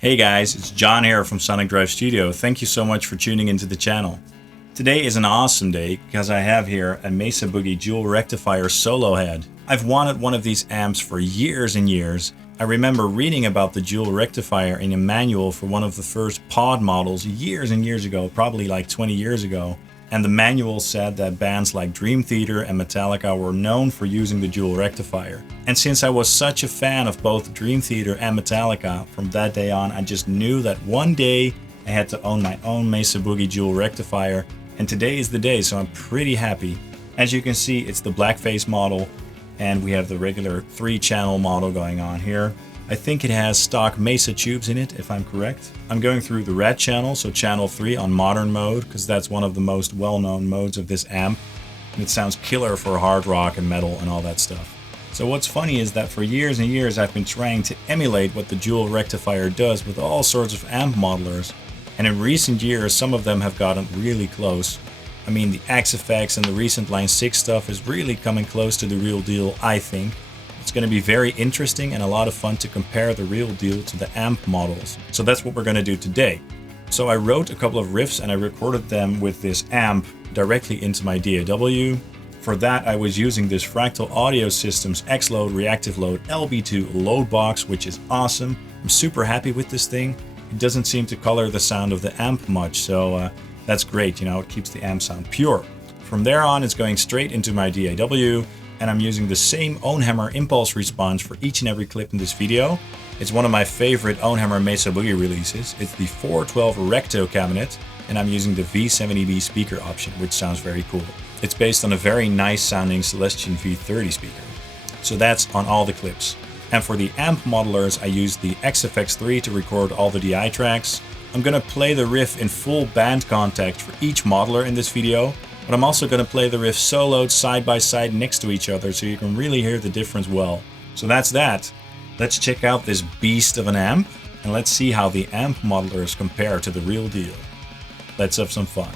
Hey guys, it's John here from Sonic Drive Studio. Thank you so much for tuning into the channel. Today is an awesome day because I have here a Mesa Dual Rectifier solo head. I've wanted one of these amps for years and years. I remember reading about the Dual Rectifier in a manual for one of the first pod models years and years ago, probably like 20 years ago. And the manual said that bands like Dream Theater and Metallica were known for using the Dual Rectifier. And since I was such a fan of both Dream Theater and Metallica, from that day on I just knew that one day I had to own my own Mesa Dual Rectifier, and today is the day, so I'm pretty happy. As you can see, it's the blackface model, and we have the regular 3-channel model going on here. I think it has stock Mesa tubes in it, if I'm correct. I'm going through the red channel, so channel 3 on modern mode, because that's one of the most well-known modes of this amp. And it sounds killer for hard rock and metal and all that stuff. So what's funny is that for years and years I've been trying to emulate what the Dual Rectifier does with all sorts of amp modelers. And in recent years some of them have gotten really close. I mean, the X-Effects and the recent Line 6 stuff is really coming close to the real deal, I think. It's going to be very interesting and a lot of fun to compare the real deal to the amp models. So that's what we're going to do today. So I wrote a couple of riffs and I recorded them with this amp directly into my DAW. For that I was using this Fractal Audio Systems X-Load Reactive Load LB2 load box, which is awesome. I'm super happy with this thing. It doesn't seem to color the sound of the amp much, so that's great, you know, it keeps the amp sound pure. From there on it's going straight into my DAW. And I'm using the same Ownhammer impulse response for each and every clip in this video. It's one of my favorite Ownhammer Mesa Boogie releases. It's the 412 Recto cabinet, and I'm using the V70B speaker option, which sounds very cool. It's based on a very nice sounding Celestion V30 speaker. So that's on all the clips. And for the amp modelers, I used the XFX3 to record all the DI tracks. I'm gonna play the riff in full band contact for each modeler in this video. But I'm also going to play the riff soloed side by side next to each other so you can really hear the difference well. So that's that. Let's check out this beast of an amp and let's see how the amp modelers compare to the real deal. Let's have some fun.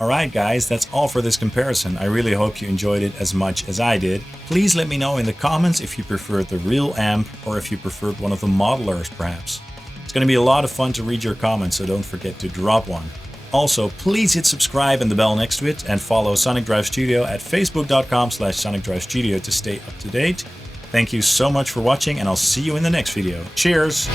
Alright guys, that's all for this comparison. I really hope you enjoyed it as much as I did. Please let me know in the comments if you preferred the real amp or if you preferred one of the modelers perhaps. It's going to be a lot of fun to read your comments, so don't forget to drop one. Also, please hit subscribe and the bell next to it, and follow Sonic Drive Studio at facebook.com/sonicdrivestudio to stay up to date. Thank you so much for watching, and I'll see you in the next video. Cheers!